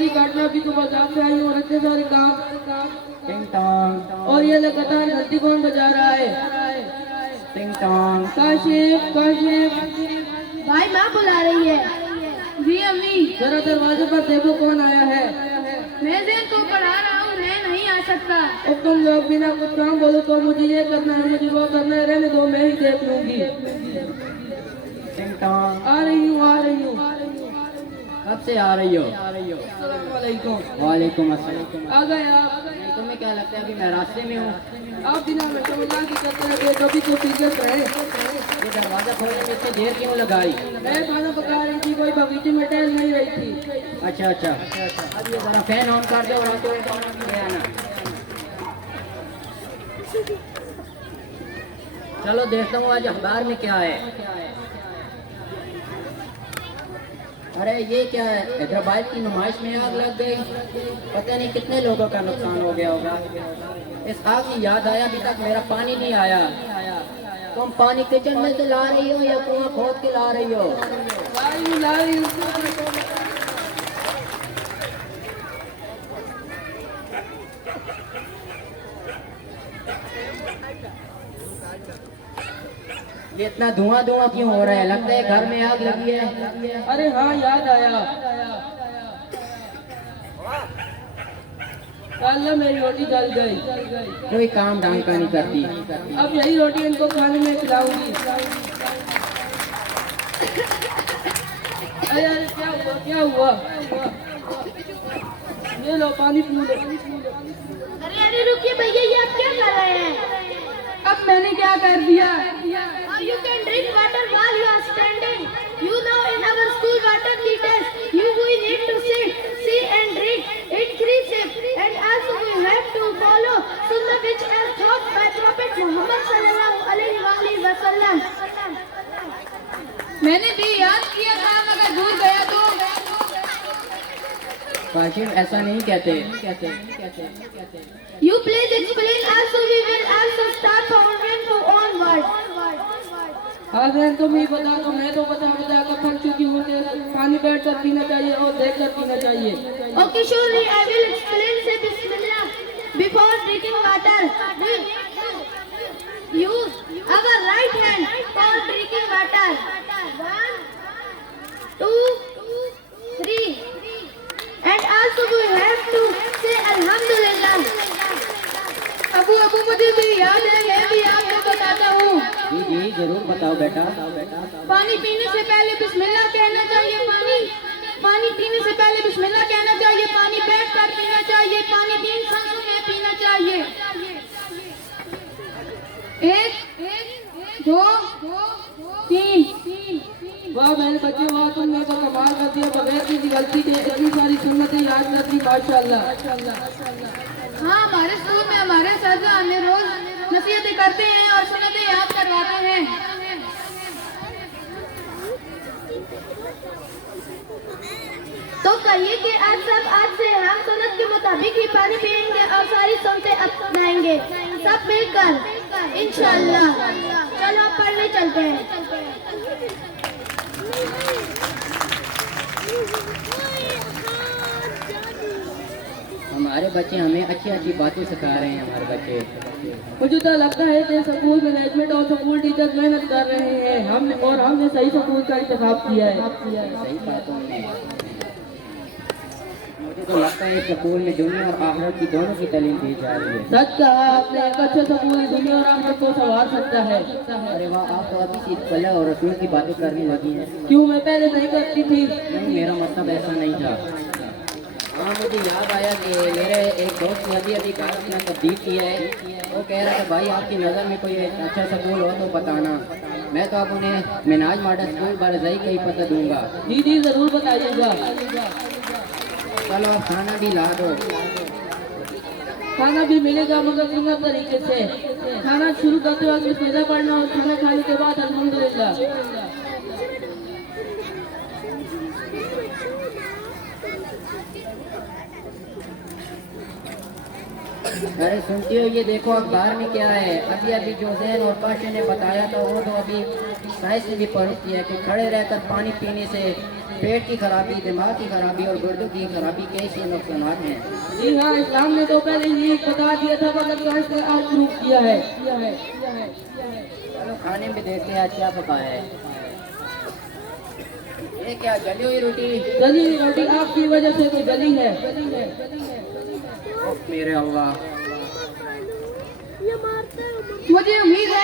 मछली काटना भी तो बाजार से आई और इतने सारे काम। टिंग टोंग। और ये लगातार घंटी कौन बजा रहा है? टिंग टोंग। काशिफ, काशिफ। भाई माँ बुला रही है। जी अम्मी। जरा दरवाजे पर देखो कौन आया है। मैं ज़ैन को पढ़ा रहा हूँ, मैं नहीं आ सकता। अब तुम लोग बिना कुछ काम बोलो तो मुझे ये करना है, मुझे वो करना है, रहने दो, मैं ही देख लूंगी। टिंग टोंग। आ रही हूँ, आ रही हूँ। कब से आ रही हो? अस्सलाम वालेकुम। वालेकुम अस्सलाम। आ गए आप? नहीं, तुम्हें क्या लगता है अभी मैं रास्ते में हूँ? आप बिना रसोल्ला की करते रहे, कभी को सीरियस रहे। ये दरवाजा खोलने में इतनी देर क्यों लगाई? मैं खाना पका रही थी, कोई बगीचे में टहल नहीं रही थी। अच्छा अच्छा। अब ये जरा फैन ऑन कर दो और आते हुए खाना ले आना। चलो देखता हूँ आज अखबार में क्या है। अरे ये क्या है? हैदराबाद की नुमाइश में आग लग गई। पता नहीं कितने लोगों का नुकसान हो गया होगा। इस आग की याद आया, अभी तक मेरा पानी नहीं आया। तुम पानी किचन में से ला रही हो या कुआं खोद के ला रही हो? ला रही हूँ। ये इतना धुआं धुआं क्यों हो रहा है? लगता है घर में आग लगी है। अरे हाँ, याद आया। अल्लाह मेरी रोटी जल गई। कोई काम ढंग का नहीं करती। अब यही रोटी इनको खाने में खिलाऊंगी। अरे अरे क्या हुआ, क्या हुआ? ये लो पानी पी लो। अरे अरे रुकिए भैया, ये आप क्या कर रहे हैं? अब मैंने क्या कर दिया? You can drink water while you are standing. You know in our school water test, we need to sit, see and drink. It three sip, and also we have to follow sunnah which is taught by Prophet Muhammad sallallahu alaihi wasallam. मैंने भी याद किया था, मगर भूल गया तो। काशिफ ऐसा नहीं कहते। You please explain. Also we will also start from one to onward. हाँ बहन, तुम ही बता दो, मैं तो बता कर थक चुकी हूँ। पानी बैठ कर पीना चाहिए और देख कर पीना चाहिए। Okay, surely I will explain. Say Bismillah before drinking water. Use our right hand for drinking water. 1, 2, 3, and also we have to say Alhamdulillah. Abu मुझे भी याद है, मैं भी आपको बताता हूँ। जी जी जरूर बताओ बेटा। पानी पीने से पहले बिस्मिल्लाह कहना चाहिए। पानी पीने से पहले बिस्मिल्लाह कहना चाहिए। पानी बैठ कर पीना चाहिए। पानी 3 सांसों में पीना चाहिए। 1, 2, 3। वाह मेरे बच्चे, वाह, तुमने तो कमाल कर दिया। बगैर किसी गलती के इतनी सारी सुन्नतें याद कर दी, माशाल्लाह। हाँ, हमारे स्कूल में हमारे सर हमें रोज नसीहतें करते हैं और सुन्नतें याद करवाते हैं। तो कहिए कि आज से हम सुन्नत के मुताबिक ही पानी पिएंगे और सारी सुन्नतें अपनाएंगे, सब मिलकर इंशाअल्लाह। चलो अब पढ़ने चलते हैं। हमारे बच्चे हमें अच्छी अच्छी बातें सिखा रहे हैं। हमारे बच्चे, मुझे तो लगता है कि स्कूल मैनेजमेंट और स्कूल टीचर मेहनत कर रहे हैं। हमने सही स्कूल का इंतखाब किया है। सही बात है। मुझे तो लगता है स्कूल में दुनिया और आखिरत की दोनों की तालीम दी जा रही है। सच कहा आपने, एक अच्छे स्कूल दुनिया और आखिरत को संवार सकता है। अरे वाह, आप तो अभी से अल्लाह और रसूल की बातें करने लगी हैं। क्यों, मैं पहले नहीं करती थी? नहीं, मेरा मतलब ऐसा नहीं था। हाँ, मुझे याद आया कि मेरे एक दोस्त ने अभी घर अपना तब्दील किया है। वो कह रहा था भाई आपकी नज़र में कोई अच्छा स्कूल हो तो बताना। मैं तो अब उन्हें मिनाज मॉडल स्कूल बारज़ई का ही पता दूंगा। जी जी जरूर बताइएगा। चलो अब खाना भी ला दो। खाना भी मिलेगा मगर सुन्नत तरीके से। खाना शुरू करते वक्त बिस्मिल्लाह पढ़ना और खाना खाने के बाद अल्हम्दुलिल्लाह। अरे सुनती हो, ये देखो अखबार में क्या है। अभी जो जैन और काशी ने बताया था वो तो अभी साइंस ने भी पढ़ किया कि खड़े रहकर पानी पीने से पेट की खराबी, दिमाग की खराबी और गुर्दों की खराबी के ऐसे नुकसान हैं। जी हाँ, इस्लाम ने तो पहले ये बता दिया था, मगर तो इसने आज प्रूफ किया है। चलो खाने में देखते हैं आज क्या पका है। ये क्या जली हुई रोटी? गली रोटी आपकी वजह से तो गली है। ओह मेरे अल्लाह। मुझे उम्मीद है